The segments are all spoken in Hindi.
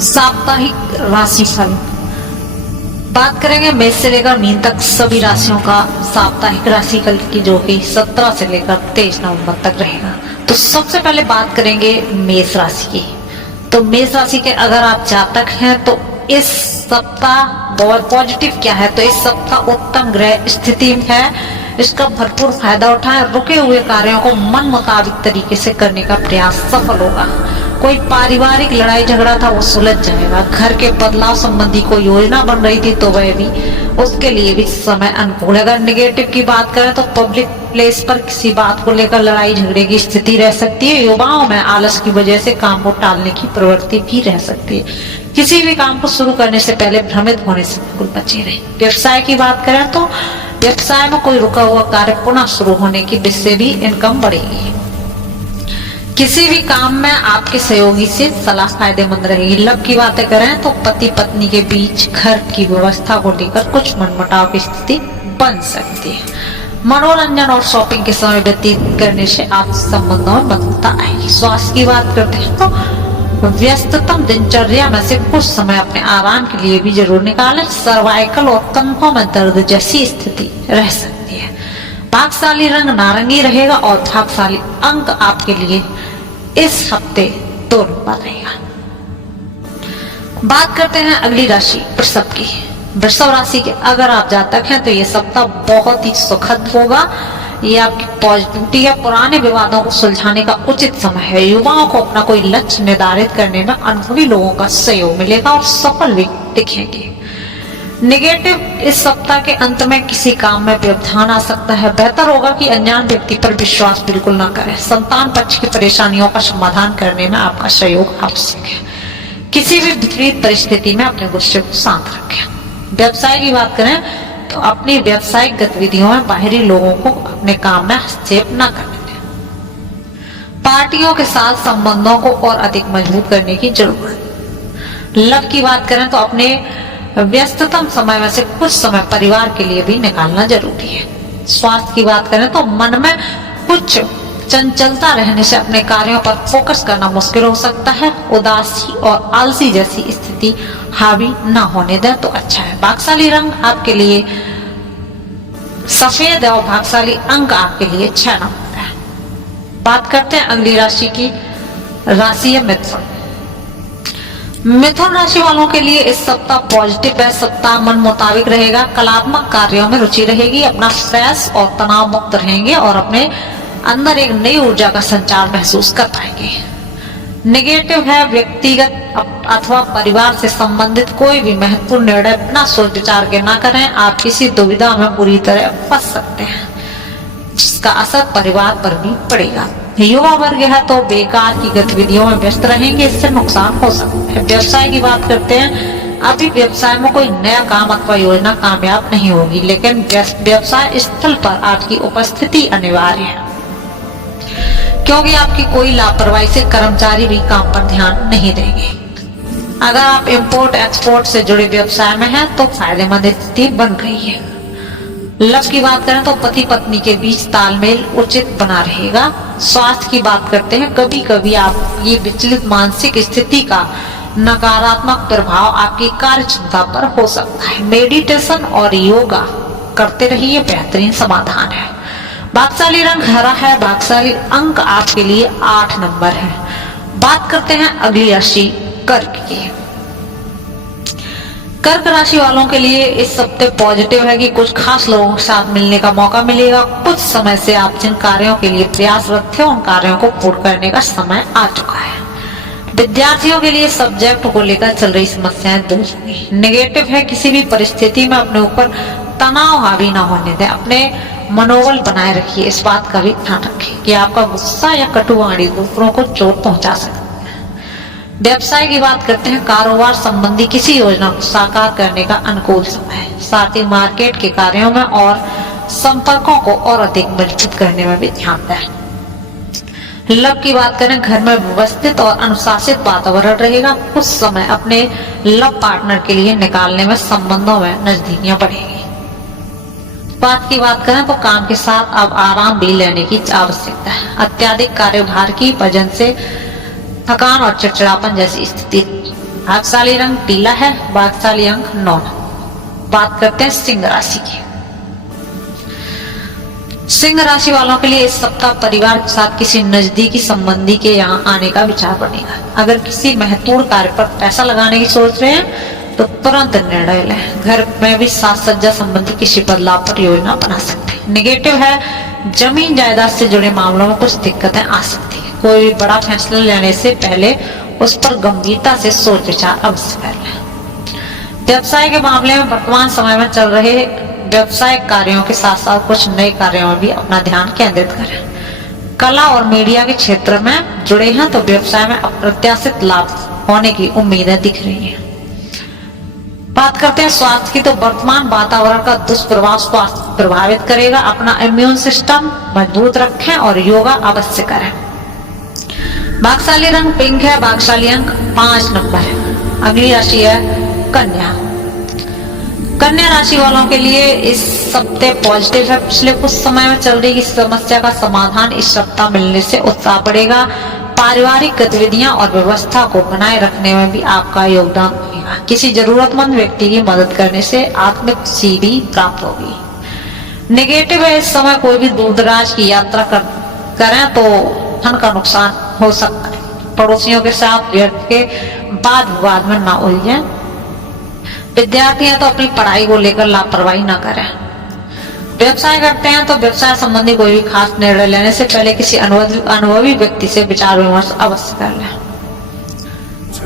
साप्ताहिक राशिफल बात करेंगे मेष से लेकर मीन तक सभी राशियों का साप्ताहिक राशिफल की, जो कि 17 से लेकर 23 नवंबर तक रहेगा। तो सबसे पहले बात करेंगे मेष राशि की। तो मेष राशि के अगर आप जातक हैं तो इस सप्ताह बहुत पॉजिटिव क्या है, तो इस सप्ताह उत्तम ग्रह स्थिति में है, इसका भरपूर फायदा उठाएं। रुके हुए कार्यों को मन मुताबिक तरीके से करने का प्रयास सफल होगा। कोई पारिवारिक लड़ाई झगड़ा था वो सुलझ जाएगा। घर के बदलाव संबंधी कोई योजना बन रही थी तो वह भी, उसके लिए भी समय अनुकूल है। अगर निगेटिव की बात करें तो पब्लिक प्लेस पर किसी बात को लेकर लड़ाई झगड़े की स्थिति रह सकती है। युवाओं में आलस की वजह से काम को टालने की प्रवृत्ति भी रह सकती है। किसी भी काम को शुरू करने से पहले भ्रमित होने से बिल्कुल बचे रहें। व्यवसाय की बात करें तो व्यवसाय में कोई रुका हुआ कार्य पुनः शुरू होने की वजह से भी इनकम बढ़ेगी। किसी भी काम में आपके सहयोगी से सलाह फायदेमंद रहेगी। लव की बातें करें तो पति पत्नी के बीच घर की व्यवस्था को लेकर कुछ मनमुटाव की स्थिति बन सकती है। मनोरंजन और शॉपिंग के समय व्यतीत करने से आपसी संबंधों में मधुरता आएगी। स्वास्थ्य की बात करते हैं तो व्यस्ततम दिनचर्या में से कुछ समय अपने आराम के लिए भी जरूर निकालें। सर्वाइकल और कंधों में दर्द जैसी स्थिति रह सकती है। भाग्यशाली रंग नारंगी रहेगा और भाग्यशाली अंक आपके लिए इस हफ्ते 2 नंबर रहेगा। बात करते हैं अगली राशि वृषभ की। वृषभ राशि के अगर आप जातक हैं तो ये सप्ताह बहुत ही सुखद होगा। ये आपकी पॉजिटिविटी है। पुराने विवादों को सुलझाने का उचित समय है। युवाओं को अपना कोई लक्ष्य निर्धारित करने में अनुभवी लोगों का सहयोग मिलेगा और सफल भी दिखेंगे। नेगेटिव, इस सप्ताह के अंत में किसी काम में व्यवधान आ सकता है। बेहतर होगा कि अनजान व्यक्ति पर विश्वास बिल्कुल ना करें। संतान पक्ष की परेशानियों का समाधान करने में आपका सहयोग आवश्यक है। किसी भी विपरीत परिस्थिति में अपने गुस्से को शांत रखें। व्यवसाय की बात करें तो अपनी व्यावसायिक गतिविधियों में बाहरी लोगों को अपने काम में हस्तक्षेप न करने दें। पार्टियों के साथ संबंधों को और अधिक मजबूत करने की जरूरत। लव की बात करें तो अपने व्यस्ततम समय में से कुछ समय परिवार के लिए भी निकालना जरूरी है। स्वास्थ्य की बात करें तो मन में कुछ चंचलता रहने से अपने कार्यों पर फोकस करना मुश्किल हो सकता है। उदासी और आलसी जैसी स्थिति हावी ना होने दें तो अच्छा है। भाग्यशाली रंग आपके लिए सफेद है और भाग्यशाली अंक आपके लिए 6 नंबर है। बात करते हैं अगली राशि की। राशि है मिथुन। मिथुन राशि वालों के लिए इस सप्ताह पॉजिटिव है। सप्ताह मन मुताबिक रहेगा। कलात्मक कार्यों में रुचि रहेगी। अपना स्ट्रेस और तनाव मुक्त रहेंगे और अपने अंदर एक नई ऊर्जा का संचार महसूस कर पाएंगे। नेगेटिव है, व्यक्तिगत अथवा परिवार से संबंधित कोई भी महत्वपूर्ण निर्णय बिना सोच विचार के ना करें। आप किसी दुविधा में बुरी तरह फंस सकते हैं जिसका असर परिवार पर भी पड़ेगा। युवा वर्ग है तो बेकार की गतिविधियों में व्यस्त रहेंगे, इससे नुकसान हो सकता है। व्यवसाय की बात करते हैं, अभी व्यवसाय में कोई नया काम अथवा योजना कामयाब नहीं होगी, लेकिन व्यवसाय स्थल पर आपकी उपस्थिति अनिवार्य है क्योंकि आपकी कोई लापरवाही से कर्मचारी भी काम पर ध्यान नहीं देंगे। अगर आप इंपोर्ट एक्सपोर्ट से जुड़े व्यवसाय में हैं तो फायदेमंद स्थिति बन गई है। लव की बात करें तो पति पत्नी के बीच तालमेल उचित बना रहेगा। स्वास्थ्य की बात करते हैं, कभी कभी आप ये विचलित मानसिक स्थिति का नकारात्मक प्रभाव आपकी कार्य क्षमता पर हो सकता है। मेडिटेशन और योगा करते रहिए, बेहतरीन समाधान है। भाग्यशाली रंग हरा है। भाग्यशाली अंक आपके लिए 8 नंबर है। बात करते हैं अगली राशि कर्क की। कर्क राशि वालों के लिए इस सप्ताह पॉजिटिव है कि कुछ खास लोगों के साथ मिलने का मौका मिलेगा। कुछ समय से आप जिन कार्यों के लिए प्रयासरत थे उन कार्यों को पूर्ण करने का समय आ चुका है। विद्यार्थियों के लिए सब्जेक्ट को लेकर चल रही समस्याएं दूर होंगी। नेगेटिव है, किसी भी परिस्थिति में अपने ऊपर तनाव हावी ना होने दें। अपने मनोबल बनाए रखिए। इस बात का भी ध्यान रखें कि आपका गुस्सा या कटुवाणी दूसरों को चोट पहुंचा सकता है। व्यवसाय की बात करते हैं, कारोबार संबंधी किसी योजना को साकार करने का अनुकूल समय है। साथ ही मार्केट के कार्यों में और संपर्कों को और अधिक मजबूत करने में भी ध्यान दें। लव की बात करें, घर में व्यवस्थित और अनुशासित वातावरण रहेगा। कुछ समय अपने लव पार्टनर के लिए निकालने में संबंधों में नजदीकियां बढ़ेगी। बात की बात करें तो काम के साथ अब आराम भी लेने की आवश्यकता है। अत्यधिक कार्यभार की वजह से थकान और चिड़चिड़ापन जैसी स्थिति भाग्यशाली रंग पीला है, भाग्यशाली अंक 9। बात करते हैं सिंह राशि की। सिंह राशि वालों के लिए इस सप्ताह परिवार के साथ किसी नजदीकी संबंधी के यहाँ आने का विचार बनेगा। अगर किसी महत्वपूर्ण कार्य पर पैसा लगाने की सोच रहे हैं तो तुरंत निर्णय लें। घर में भी साज सज्जा संबंधी किसी बदलाव पर योजना बना सकते हैं। निगेटिव है, जमीन जायदाद से जुड़े मामलों में कुछ दिक्कतें आ सकती है। कोई भी बड़ा फैसला लेने से पहले उस पर गंभीरता से सोच विचार अवश्य कर लें। व्यवसाय के मामले में वर्तमान समय में चल रहे व्यवसायिक कार्यों के साथ साथ कुछ नए कार्यों में भी अपना ध्यान केंद्रित करें। कला और मीडिया के क्षेत्र में जुड़े हैं तो व्यवसाय में अप्रत्याशित लाभ होने की उम्मीदें दिख रही हैं। बात करते हैं स्वास्थ्य की, तो वर्तमान वातावरण का दुष्प्रभाव स्वास्थ्य प्रभावित करेगा। अपना इम्यून सिस्टम मजबूत रखें और योगा अवश्य करें। भाग्यशाली रंग पिंक है, भाग्यशाली अंक 5 नंबर है। अगली राशि है कन्या। कन्या राशि वालों के लिए इस सप्ताह पॉजिटिव है। पिछले कुछ समय में चल रही समस्या का समाधान इस सप्ताह मिलने से उत्साह बढ़ेगा। पारिवारिक गतिविधियां और व्यवस्था को बनाए रखने में भी आपका योगदान रहेगा। किसी जरूरतमंद व्यक्ति की मदद करने से आत्मिक खुशी भी प्राप्त होगी। नेगेटिव है, इस समय कोई भी दूर दराज की यात्रा करें तो धन का नुकसान हो सकता है। पड़ोसियों के साथ व्यर्थ के वाद विवाद में ना उलझें। विद्यार्थी हैं तो अपनी पढ़ाई को लेकर लापरवाही ना करें। व्यवसाय करते हैं तो व्यवसाय संबंधी कोई भी खास निर्णय लेने से पहले किसी अनुभवी व्यक्ति से विचार विमर्श अवश्य कर लें।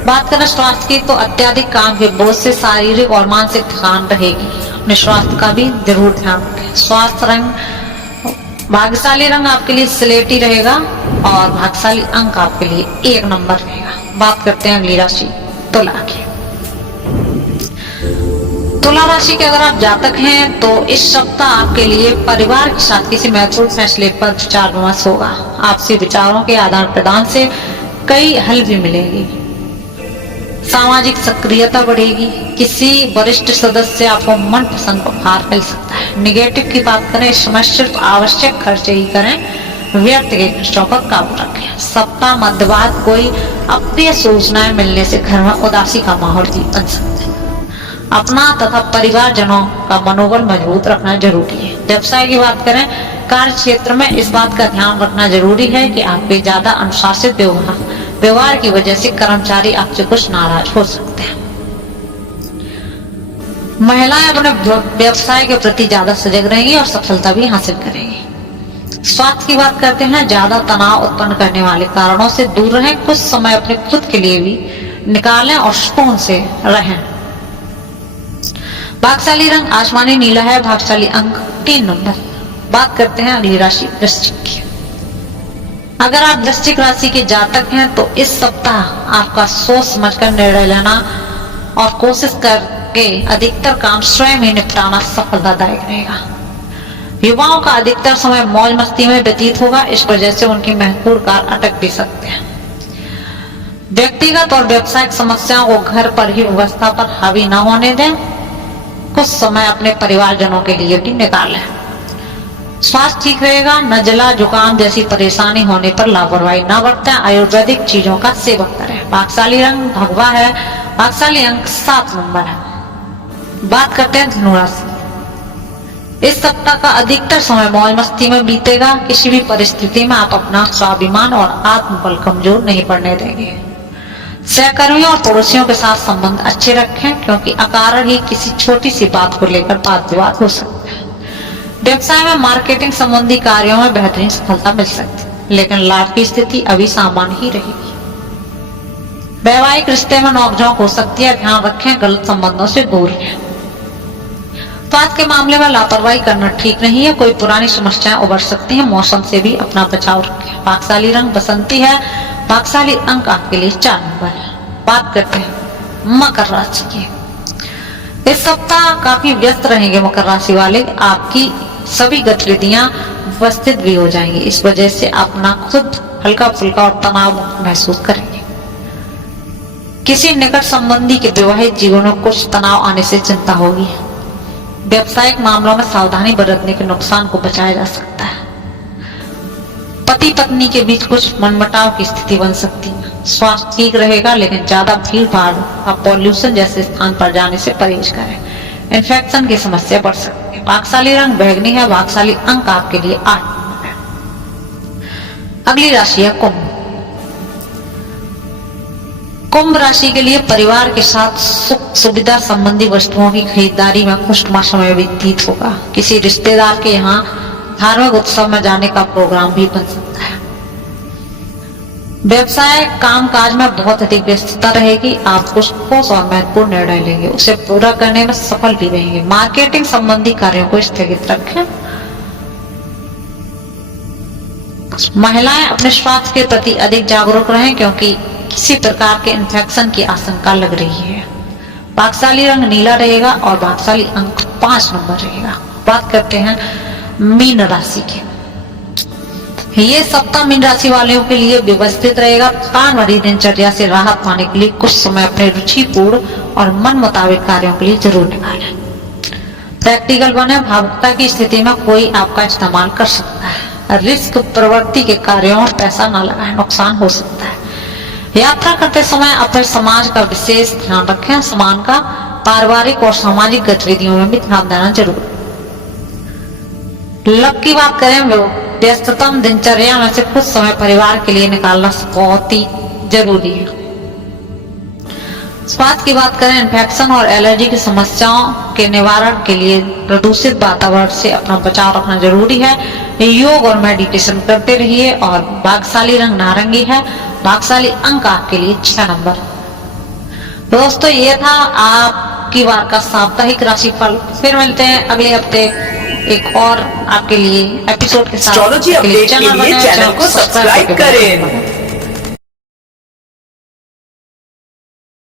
बात करें स्वास्थ्य की, तो अत्यधिक काम के बोझ से शारीरिक और मानसिक थकान रहेगी। अपने स्वास्थ्य का भी जरूर ध्यान रखें। स्वास्थ्य रंग भाग्यशाली रंग आपके लिए स्लेटी रहेगा और भाग्यशाली अंक आपके लिए 1 नंबर रहेगा। बात करते हैं अगली राशि तुला की। तुला राशि के अगर आप जातक हैं तो इस सप्ताह आपके लिए परिवार के साथ किसी महत्वपूर्ण फैसले पर विचार विमर्श होगा। आपसी विचारों के आदान प्रदान से कई हल भी मिलेंगे। सामाजिक सक्रियता बढ़ेगी। किसी वरिष्ठ सदस्य आपको मनपसंद उपहार मिल सकता है। निगेटिव की बात करें, इस समय सिर्फ आवश्यक खर्चे ही करें, व्यर्थ के खर्चों पर काबू रखें। सप्ताह मध्य बाद कोई अप्रिय सूचनाएं मिलने से घर में उदासी का माहौल भी बन सकता है। अपना तथा परिवारजनों का मनोबल मजबूत रखना जरूरी है। व्यवसाय की बात करें, कार्य क्षेत्र में इस बात का ध्यान रखना जरूरी है कि आपके ज्यादा अनुशासित व्यवहार की वजह से कर्मचारी आपसे कुछ नाराज हो सकते हैं। महिलाएं अपने व्यवसाय के प्रति ज्यादा सजग रहेंगी और सफलता भी हासिल करेंगी। स्वास्थ्य की बात करते हैं, ज्यादा तनाव उत्पन्न करने वाले कारणों से दूर रहें। कुछ समय अपने खुद के लिए भी निकालें और सुकून से रहें। भाग्यशाली रंग आसमानी नीला है, भाग्यशाली अंक 3 नंबर। बात करते हैं अगली राशि वृश्चिक की। अगर आप वृश्चिक राशि के जातक हैं तो इस सप्ताह आपका सोच समझकर निर्णय लेना और कोशिश करके अधिकतर काम स्वयं ही निपटाना सफलतादायक रहेगा। युवाओं का अधिकतर समय मौज मस्ती में व्यतीत होगा, इस वजह से उनकी महत्वपूर्ण कार्य अटक भी सकते हैं। व्यक्तिगत और व्यावसायिक समस्याओं को घर पर ही व्यवस्था पर हावी न होने दें। कुछ समय अपने परिवारजनों के लिए भी निकालें। स्वास्थ्य ठीक रहेगा। नजला जुकाम जैसी परेशानी होने पर लापरवाही न बरतें। आयुर्वेदिक चीजों का सेवन करें। भाग्यशाली रंग भगवा है, भाग्यशाली अंक 7 नंबर है। बात करते हैं धनु राशि। इस सप्ताह का अधिकतर समय मौज मस्ती में बीतेगा। किसी भी परिस्थिति में आप अपना स्वाभिमान और आत्मबल कमजोर नहीं पड़ने देंगे। सहकर्मियों और पड़ोसियों के साथ संबंध अच्छे रखें, क्योंकि अकारण ही किसी छोटी सी बात को लेकर वाद विवाद हो सकता है। व्यवसाय में मार्केटिंग संबंधी कार्यों में बेहतरीन सफलता मिल सकती है, लेकिन लाभ की स्थिति अभी सामान्य ही रहेगी। वैवाहिक रिश्ते में नोकझोंक हो सकती है, ध्यान रखें, गलत संबंधों से दूर रहें। स्वास्थ्य के मामले में लापरवाही करना ठीक नहीं है। कोई पुरानी समस्याएं उभर सकती हैं, मौसम से भी अपना बचाव रखें। भाग्यशाली रंग बसंती है, भाग्यशाली अंक आपके लिए 4 नंबर है। बात करते हैं मकर राशि की। इस सप्ताह काफी व्यस्त रहेंगे मकर राशि वाले। आपकी सभी गतिविधियां व्यवस्थित भी हो जाएंगी, इस वजह से अपना खुद हल्का फुल्का और तनाव महसूस करेंगे। किसी निकट संबंधी के विवाहित जीवन में कुछ तनाव आने से चिंता होगी। व्यावसायिक मामलों में सावधानी बरतने के नुकसान को बचाया जा सकता है। पति पत्नी के बीच कुछ मनमुटाव की स्थिति बन सकती है। स्वास्थ्य ठीक रहेगा, लेकिन ज्यादा भीड़ भाड़ और पॉल्यूशन जैसे स्थान पर जाने से परहेज करें। इन्फेक्शन की समस्या बढ़ सकती है। भाग्यशाली रंग बैंगनी है। भाग्यशाली अंक आपके लिए 8 है। अगली राशि है कुंभ। कुंभ राशि के लिए परिवार के साथ सुख सुविधा संबंधी वस्तुओं की खरीदारी में खुशनुमा समय व्यतीत होगा। किसी रिश्तेदार के यहाँ धार्मिक उत्सव में जाने का प्रोग्राम भी बन सकता है। व्यवसाय काम काज में बहुत अधिक व्यस्तता रहेगी। आप कुछ ठोस और महत्वपूर्ण निर्णय लेंगे, उसे पूरा करने में सफल भी रहेंगे। मार्केटिंग संबंधी कार्यों को स्थगित रखें। महिलाएं अपने स्वास्थ्य के प्रति अधिक जागरूक रहें, क्योंकि किसी प्रकार के इन्फेक्शन की आशंका लग रही है। भाग्यशाली रंग नीला रहेगा और भाग्यशाली अंक 5 नंबर रहेगा। बात करते हैं मीन राशि की। ये सप्ताह मीन राशि वालों के लिए व्यवस्थित रहेगा। काम भरी दिनचर्या से राहत पाने के लिए कुछ समय अपने रुचिपूर्ण और मन मुताबिक कार्यों के लिए जरूर निकालें। प्रैक्टिकल बने। भावुकता की स्थिति में कोई आपका इस्तेमाल कर सकता है। रिस्क प्रवृत्ति के कार्यों में पैसा न लगाएं, नुकसान हो सकता है। यात्रा करते समय अपने समाज का विशेष ध्यान रखें। समान का पारिवारिक और सामाजिक गतिविधियों में भी ध्यान देना जरूर। लक की बात करें, व्यस्ततम दिनचर्या में से कुछ समय परिवार के लिए निकालना बहुत ही जरूरी है। स्वास्थ्य की बात करें, इन्फेक्शन और एलर्जी की समस्याओं के निवारण के लिए प्रदूषित वातावरण से अपना बचाव रखना जरूरी है। योग और मेडिटेशन करते रहिए। और भाग्यशाली रंग नारंगी है। भाग्यशाली अंक आपके लिए 6 नंबर। दोस्तों, ये था आपकी बार का साप्ताहिक राशिफल। फिर मिलते हैं अगले हफ्ते एक और आपके लिए एपिसोड के साथ। एस्ट्रोलॉजी अपडेट के लिए चैनल को सब्सक्राइब करें।